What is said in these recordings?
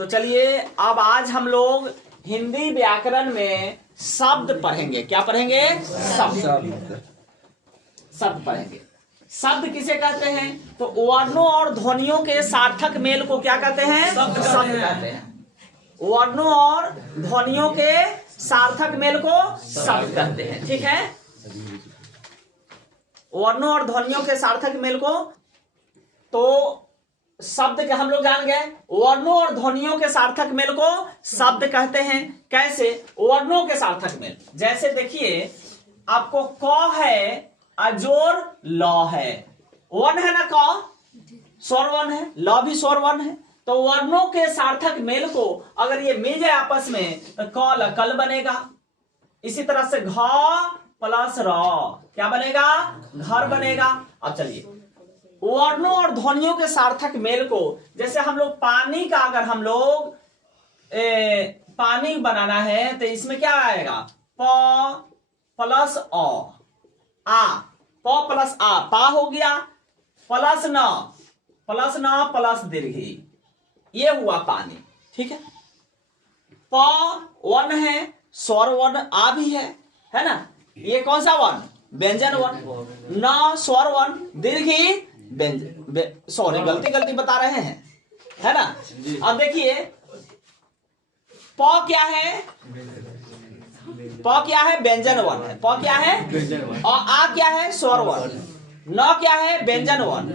तो चलिए अब आज हम लोग हिंदी व्याकरण में शब्द पढ़ेंगे। क्या पढ़ेंगे? शब्द। शब्द पढ़ेंगे। शब्द किसे कहते हैं? तो वर्णों और ध्वनियों के सार्थक मेल को क्या कहते हैं? शब्द कहते हैं। वर्णों और ध्वनियों के सार्थक मेल को शब्द कहते हैं। ठीक है, वर्णों और ध्वनियों के सार्थक मेल को तो शब्द के हम लोग जान गए। वर्णों और ध्वनियों के सार्थक मेल को शब्द कहते हैं। कैसे? वर्णों के सार्थक मेल, जैसे देखिए आपको क है अजोर ल है, वन है ना, क स्वर वन है, ल भी स्वर वन है। तो वर्णों के सार्थक मेल को अगर ये मिल जाए आपस में तो क कल बनेगा। इसी तरह से घ प्लस र क्या बनेगा? घर बनेगा। अब चलिए वर्णों और ध्वनियों के सार्थक मेल को, जैसे हम लोग पानी का अगर हम लोग पानी बनाना है तो इसमें क्या आएगा? प प्लस अ, आ, प प्लस आ, पा हो गया, प्लस न प्लस दीर्घी, ये हुआ पानी। ठीक है, प वन है, स्वर वन आ भी है ना, ये कौन सा वन? व्यंजन वन। न स्वर वन, दीर्घी व्यंजन, सॉरी गलती बता रहे हैं, है ना। अब देखिए प क्या है? प क्या है? व्यंजन वन है। प क्या है? और आ क्या है? स्वर वन। न क्या है? व्यंजन वन।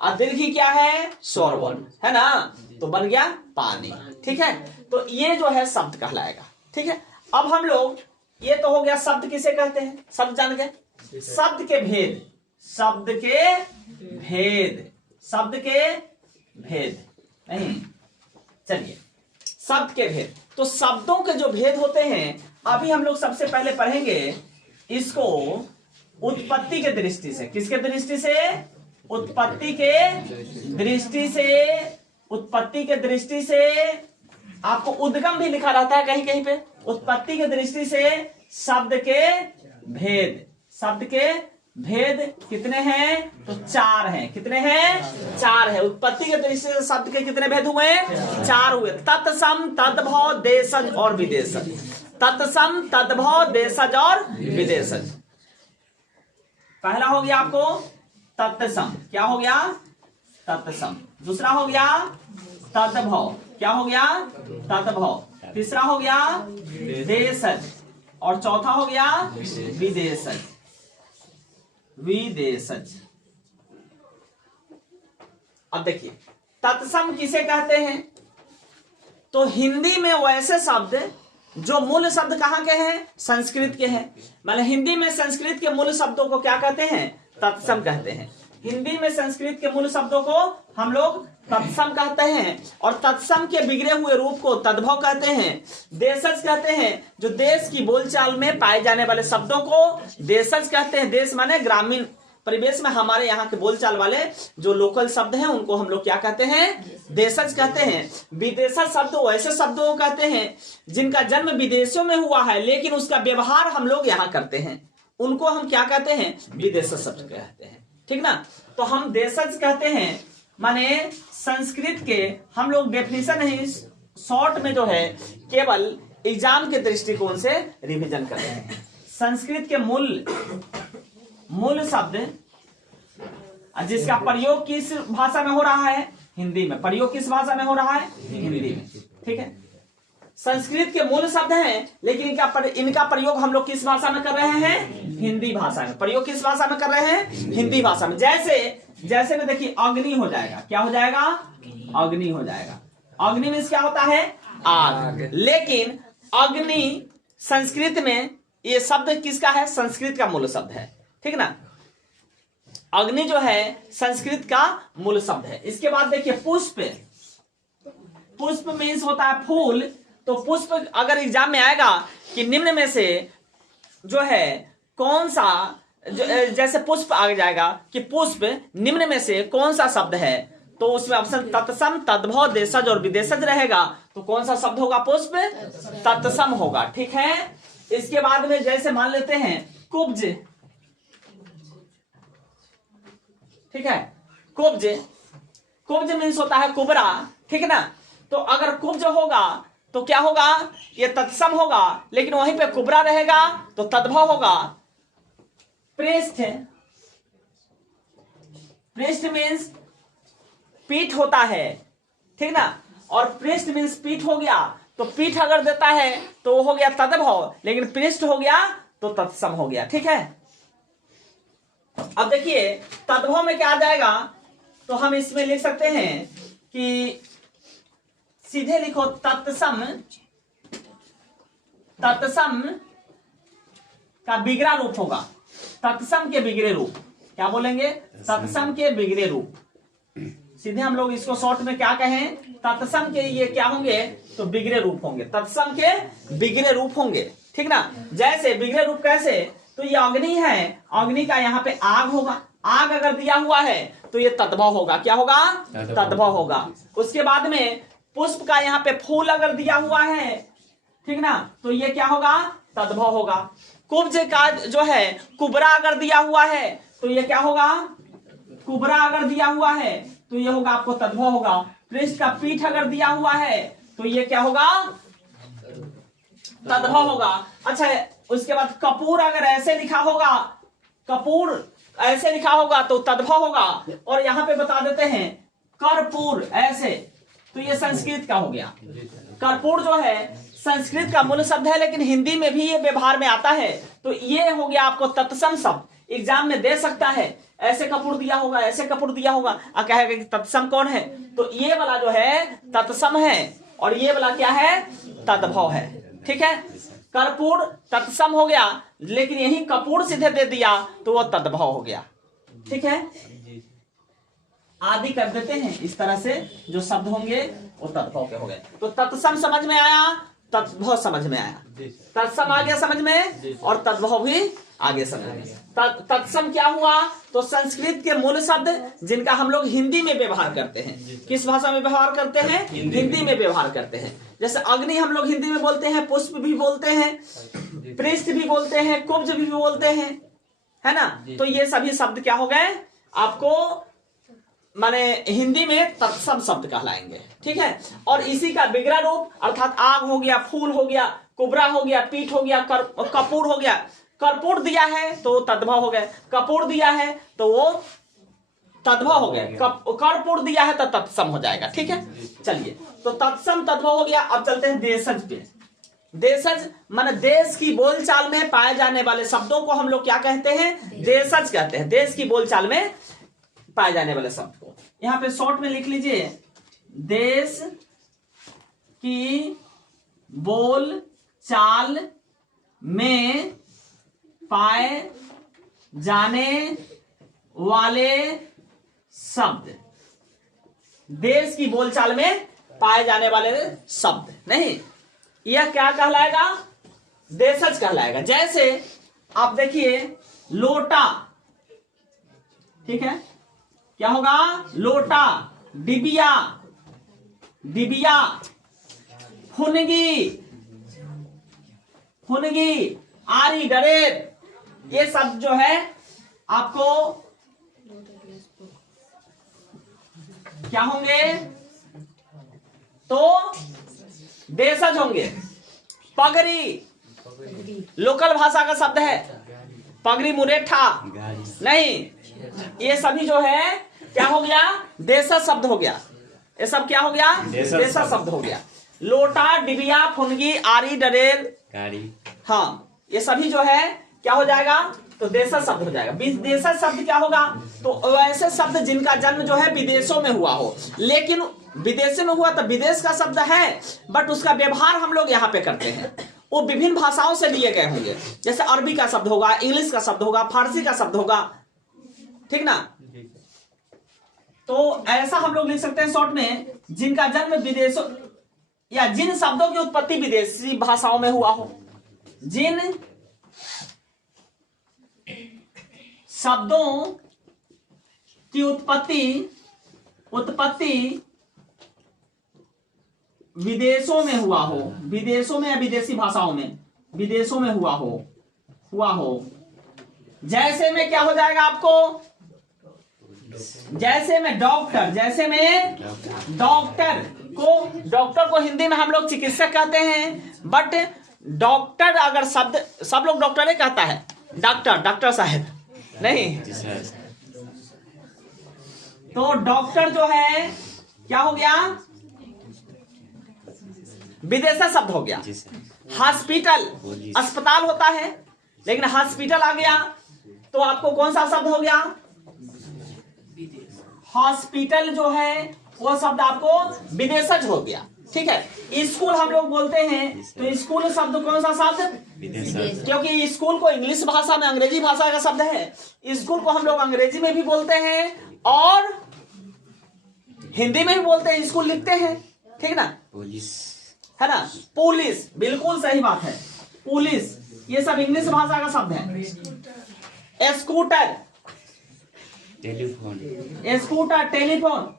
और दीर्घी क्या है? स्वर वन, है ना। तो बन गया पानी। ठीक है, तो ये जो है शब्द कहलाएगा। ठीक है, अब हम लोग, ये तो हो गया शब्द किसे कहते हैं, शब्द जान गए। शब्द के भेद, शब्द के भेद, शब्द के भेद नहीं, चलिए शब्द के भेद। तो शब्दों के जो भेद होते हैं अभी हम लोग सबसे पहले पढ़ेंगे इसको उत्पत्ति के दृष्टि से। किसके दृष्टि से? उत्पत्ति के दृष्टि से। उत्पत्ति के दृष्टि से आपको उद्गम भी लिखा रहता है कहीं कहीं पे। उत्पत्ति के दृष्टि से शब्द के भेद, शब्द के भेद कितने हैं? तो चार हैं। कितने हैं? चार है। उत्पत्ति के दृष्टि से शब्द के कितने भेद हुए? चार हुए। तत्सम, तद्भव, देशज और विदेशज। तत्सम, तद्भव, देशज और विदेशज। पहला हो गया आपको तत्सम। क्या हो गया? तत्सम। दूसरा हो गया तद्भव। क्या हो गया? तद्भव। तीसरा हो गया देशज और चौथा हो गया विदेशज। विदेशज। अब देखिए तत्सम किसे कहते हैं? तो हिंदी में वैसे शब्द जो मूल शब्द कहां के हैं? संस्कृत के हैं। मतलब हिंदी में संस्कृत के मूल शब्दों को क्या कहते हैं? तत्सम कहते हैं। हिंदी में संस्कृत के मूल शब्दों को हम लोग तत्सम कहते हैं और तत्सम के बिगड़े हुए रूप को तद्भव कहते हैं। देशज कहते हैं जो देश की बोलचाल में पाए जाने वाले शब्दों को देशज कहते हैं। देश माने ग्रामीण परिवेश में हमारे यहाँ के बोलचाल वाले जो लोकल शब्द हैं उनको हम लोग क्या कहते हैं? देशज कहते हैं। विदेशज शब्द वैसे शब्दों को कहते हैं जिनका जन्म विदेशों में हुआ है लेकिन उसका व्यवहार हम लोग यहाँ करते हैं, उनको हम क्या कहते हैं? विदेशज शब्द कहते हैं। ठीक ना। तो हम देशज कहते हैं माने संस्कृत के हम लोग डेफिनेशन ही शॉर्ट में जो है केवल एग्जाम के दृष्टिकोण से रिवीजन कर रहे हैं। संस्कृत के मूल शब्द जिसका प्रयोग किस भाषा में हो रहा है? हिंदी में। प्रयोग किस भाषा में हो रहा है? हिंदी में। ठीक है, संस्कृत के मूल शब्द हैं लेकिन इनका प्रयोग हम लोग किस भाषा में कर रहे हैं? हिंदी भाषा में। प्रयोग किस भाषा में कर रहे हैं? हिंदी भाषा में। जैसे में देखिए अग्नि हो जाएगा। क्या हो जाएगा? अग्नि हो जाएगा। अग्नि मीन्स क्या होता है? आग। लेकिन अग्नि संस्कृत में ये शब्द किसका है? संस्कृत का मूल शब्द है। ठीक ना। अग्नि जो है संस्कृत का मूल शब्द है। इसके बाद देखिए पुष्प। पुष्प मीन्स होता है फूल। तो पुष्प अगर एग्जाम में आएगा कि निम्न में से जो है कौन सा, जैसे पुष्प आ जाएगा कि पुष्प निम्न में से कौन सा शब्द है, तो उसमें ऑप्शन तत्सम, तद्भव, देशज और विदेशज रहेगा। तो कौन सा शब्द होगा? पुष्प तत्सम होगा। ठीक है, इसके बाद में जैसे मान लेते हैं कुब्ज। ठीक है, कुब्ज मीन्स होता है कुबरा। ठीक है ना। तो अगर कुब्ज होगा तो क्या होगा, ये तत्सम होगा, लेकिन वहीं पे कुबरा रहेगा तो तद्भव होगा। पृष्ठ, पृष्ठ मीन्स पीठ होता है, ठीक ना, और पृष्ठ मीन्स पीठ हो गया, तो पीठ अगर देता है तो वो हो गया तद्भव, लेकिन पृष्ठ हो गया तो तत्सम हो गया। ठीक है, अब देखिए तद्भव में क्या आ जाएगा, तो हम इसमें लिख सकते हैं कि सीधे लिखो तत्सम, तत्सम का बिगड़ा रूप होगा, तत्सम के बिगड़े रूप, क्या बोलेंगे, तत्सम के बिगड़े रूप। सीधे हम लोग इसको शॉर्ट में क्या कहें, तत्सम के ये क्या होंगे, तो बिगड़े रूप होंगे, तत्सम के बिगड़े रूप होंगे। ठीक ना, जैसे बिगड़े रूप कैसे, तो ये अग्नि है, अग्नि का यहाँ पे आग होगा, आग अगर दिया हुआ है तो ये तद्भव होगा, क्या होगा, तद्भव होगा। उसके बाद में पुष्प का यहाँ पे फूल अगर दिया हुआ है, ठीक ना, तो ये क्या होगा, तद्भव होगा। कुब्ज का जो है कुबरा अगर दिया हुआ है तो ये क्या होगा, कुबरा अगर दिया हुआ है तो ये होगा आपको तद्भव होगा। पृष्ठ का पीठ अगर दिया हुआ है तो ये क्या होगा, तद्भव होगा। अच्छा, उसके बाद कपूर अगर ऐसे लिखा होगा, कपूर ऐसे लिखा होगा तो तद्भव होगा। और यहां पे बता देते हैं कर्पूर ऐसे, तो ये संस्कृत का हो गया। कर्पूर जो है संस्कृत का मूल शब्द है, लेकिन हिंदी में भी ये व्यवहार में आता है, तो ये हो गया आपको तत्सम शब्द। एग्जाम में दे सकता है, ऐसे कपूर दिया होगा, ऐसे कपूर दिया होगा, कहेगा कि तत्सम कौन है, तो ये वाला जो है तत्सम है और ये वाला क्या है, तद्भव है। ठीक है, कर्पूर तत्सम हो गया, लेकिन यही कपूर सीधे दे दिया तो वो तद्भव हो गया। ठीक है, आदि कर देते हैं इस तरह से, जो शब्द होंगे वो तद्भव के हो गए। तो तत्सम समझ में आया, तद्भव समझ में आया, तत्सम आ गया समझ में और तद्भव भी आगे समझ में। तत्सम क्या हुआ, तो संस्कृत के मूल शब्द जिनका हम लोग हिंदी में व्यवहार करते हैं। किस भाषा में व्यवहार करते हैं, हिंदी में व्यवहार करते हैं। जैसे अग्नि हम लोग हिंदी में बोलते हैं, पुष्प भी बोलते हैं, पृष्ठ भी बोलते हैं, कुब्ज भी बोलते हैं, है ना। तो ये सभी शब्द क्या हो गए आपको, माने हिंदी में तत्सम शब्द कहलाएंगे। ठीक है, और इसी का बिगड़ा रूप अर्थात आग हो गया, फूल हो गया, कुबरा हो गया, पीठ हो गया, कपूर हो गया। कर्पूर दिया है तो तद्भव हो गए, कपूर दिया है तो वो तद्भव हो गए, कर्पूर दिया है तो तत्सम हो जाएगा। ठीक है, चलिए, तो तत्सम तद्भव हो गया। अब चलते हैं देशज पे। देशज माने देश की बोलचाल में पाए जाने वाले शब्दों को हम लोग क्या कहते हैं, देशज कहते हैं। देश की बोलचाल में पाए जाने वाले शब्द को यहां पे शॉर्ट में लिख लीजिए, देश की बोल चाल में पाए जाने वाले शब्द, देश की बोलचाल में पाए जाने वाले शब्द नहीं, यह क्या कहलाएगा, देशज कहलाएगा। जैसे आप देखिए लोटा, ठीक है, क्या होगा, लोटा, डिबिया, डिबिया, हुनगी, हुनगी, आरी, डरेर, ये सब जो है आपको क्या होंगे, तो देशज होंगे। पगड़ी लोकल भाषा का शब्द है, पगड़ी मुरेठा नहीं, ये सभी जो है क्या हो गया, देशज शब्द हो गया। ये सब क्या हो गया, देशज शब्द हो गया। लोटा, डिबिया, फुनगी, आरी, डरेर, हाँ, ये सभी जो है क्या हो जाएगा, तो देशज शब्द हो जाएगा। देशज शब्द क्या होगा, तो वैसे शब्द जिनका जन्म जो है विदेशों में हुआ हो, लेकिन विदेश में हुआ तो विदेश का शब्द है, बट उसका व्यवहार हम लोग यहाँ पे करते हैं, वो विभिन्न भाषाओं से लिए गए होंगे। जैसे अरबी का शब्द होगा, इंग्लिश का शब्द होगा, फारसी का शब्द होगा, ठीक ना। तो ऐसा हम लोग लिख सकते हैं शॉर्ट में, जिनका जन्म विदेशों या जिन शब्दों की उत्पत्ति विदेशी भाषाओं में हुआ हो, जिन शब्दों की उत्पत्ति विदेशों में हुआ हो, विदेशों में या विदेशी भाषाओं में, विदेशों में हुआ हो। जैसे में क्या हो जाएगा आपको, जैसे में डॉक्टर, जैसे में डॉक्टर, डॉक्टर को हिंदी में हम लोग चिकित्सक कहते हैं, बट डॉक्टर अगर शब्द सब लोग डॉक्टर ही कहता है, डॉक्टर साहब नहीं, तो डॉक्टर जो है क्या हो गया, विदेशी शब्द हो गया। हॉस्पिटल अस्पताल होता है, लेकिन हॉस्पिटल आ गया तो आपको कौन सा शब्द हो गया, हॉस्पिटल जो है वो शब्द आपको विदेशज हो गया। ठीक है। स्कूल हम लोग बोलते हैं तो स्कूल शब्द कौन सा शब्द, क्योंकि स्कूल को इंग्लिश भाषा में अंग्रेजी भाषा का शब्द है, स्कूल को हम लोग अंग्रेजी में भी बोलते हैं और हिंदी में भी बोलते हैं, स्कूल लिखते हैं। ठीक ना, पुलिस है ना, पुलिस, बिल्कुल सही बात है, पुलिस ये सब इंग्लिश भाषा का शब्द है। Scooter, telephone, scooter, telephone,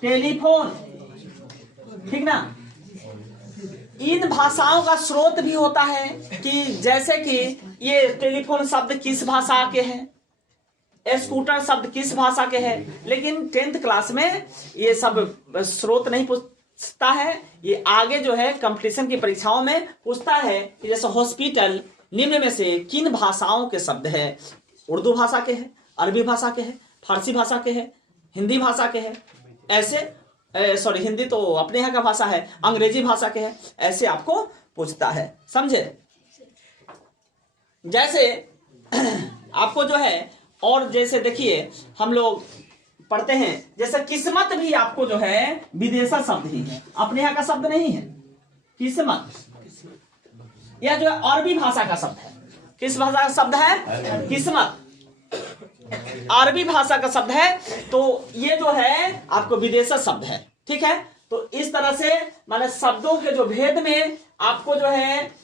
telephone, ठीक ना। इन भाषाओं का स्रोत भी होता है कि जैसे कि ये टेलीफोन शब्द किस भाषा के हैं, स्कूटर शब्द किस भाषा के हैं, लेकिन 10th क्लास में ये सब स्रोत नहीं पूछता है। ये आगे जो है कंपटीशन की परीक्षाओं में पूछता है कि जैसे हॉस्पिटल निम्न में से किन भाषाओं के शब्द है, उर्दू भाषा के हैं, अरबी भाषा के हैं, फारसी भाषा के हैं, हिंदी भाषा के हैं, ऐसे सॉरी हिंदी तो अपने यहाँ का भाषा है, अंग्रेजी भाषा के हैं, ऐसे आपको पूछता है, समझे। जैसे आपको जो है, और जैसे देखिए हम लोग पढ़ते हैं, जैसे किस्मत भी आपको जो है विदेशी शब्द ही है, अपने यहाँ का शब्द नहीं है। किस्मत यह जो है अरबी भाषा का शब्द है। किस भाषा का शब्द है, किस्मत अरबी भाषा का शब्द है, तो ये जो है आपको विदेशी शब्द है। ठीक है, तो इस तरह से माने शब्दों के जो भेद में आपको जो है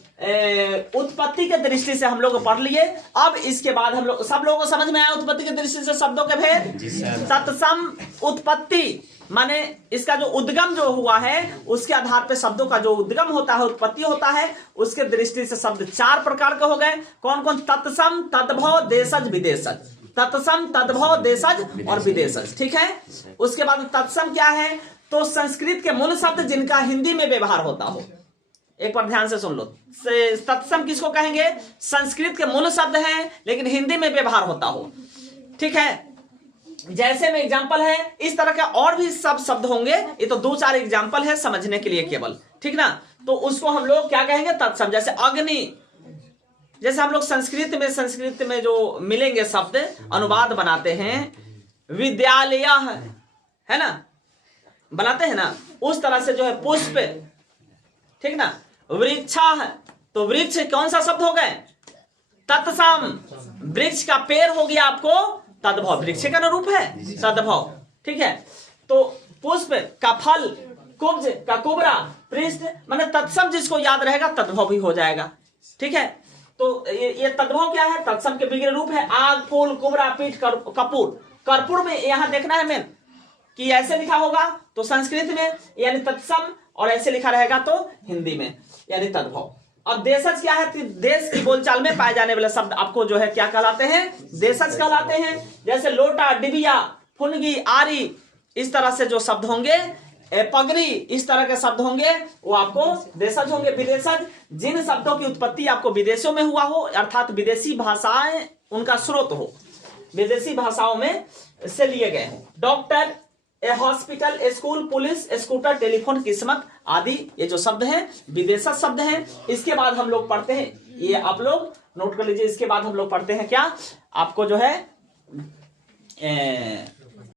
उत्पत्ति के दृष्टि से हम लोग पढ़ लिए। अब इसके बाद हम लोग सब लोगों को समझ में आया उत्पत्ति के दृष्टि से शब्दों के भेद। तत्सम उत्पत्ति माने इसका जो उद्गम जो हुआ है उसके आधार पे शब्दों का जो उद्गम होता है, उत्पत्ति होता है, उसके दृष्टि से शब्द 4 प्रकार के हो गए। कौन कौन, तत्सम, तद्भव, देशज, विदेशज। तत्सम, तद्भव, देशज और विदेशज। ठीक है, उसके बाद तत्सम क्या है, तो संस्कृत के मूल शब्द जिनका हिंदी में व्यवहार होता हो। एक बार ध्यान से सुन लो, तत्सम किसको कहेंगे, संस्कृत के मूल शब्द हैं लेकिन हिंदी में व्यवहार होता हो। ठीक है, जैसे में एग्जाम्पल है, इस तरह के और भी सब शब्द होंगे, ये तो 2-4 एग्जाम्पल है समझने के लिए केवल। ठीक ना, तो उसको हम लोग क्या कहेंगे, तत्सम। जैसे अग्नि, जैसे हम लोग संस्कृत में जो मिलेंगे शब्द अनुवाद बनाते हैं, विद्यालय है ना, बनाते हैं ना, उस तरह से जो है पुष्प, ठीक ना, वृक्षा है, तो वृक्ष कौन सा शब्द हो गए, तत्सम। वृक्ष का पेड़ हो गया आपको तद्भव, वृक्ष का अनुरूप है तद्भव। ठीक है, तो पुष्प का फल, कुब्ज का कुबरा, पृष्ठ, माने तत्सम जिसको याद रहेगा तद्भव भी हो जाएगा। ठीक है, तो ये तद्भव क्या है, तत्सम के विग्रह रूप है। आग, फूल, कुबरा, पीठ, कपूर। कर्पूर में यहां देखना है मेन कि ऐसे लिखा होगा तो संस्कृत में यानी तत्सम, और ऐसे लिखा रहेगा तो हिंदी में यानी तद्भव। अब देशज क्या है, देश की बोलचाल में पाए जाने वाले शब्द आपको जो है क्या कहलाते हैं, देशज कहलाते हैं। जैसे लोटा, डिबिया, फुनगी, आरी, इस तरह से जो शब्द होंगे, पगड़ी, इस तरह के शब्द होंगे वो आपको देशज होंगे। विदेशज जिन शब्दों की उत्पत्ति आपको विदेशों में हुआ हो, अर्थात विदेशी भाषाएं उनका स्रोत हो, विदेशी भाषाओं में से लिए गए हो। Doctor, hospital, school, police, scooter, telephone, किस्मत आदि ये जो शब्द हैं विदेशी शब्द हैं। इसके बाद हम लोग पढ़ते हैं, ये आप लोग नोट कर लीजिए, इसके बाद हम लोग पढ़ते हैं क्या, आपको जो है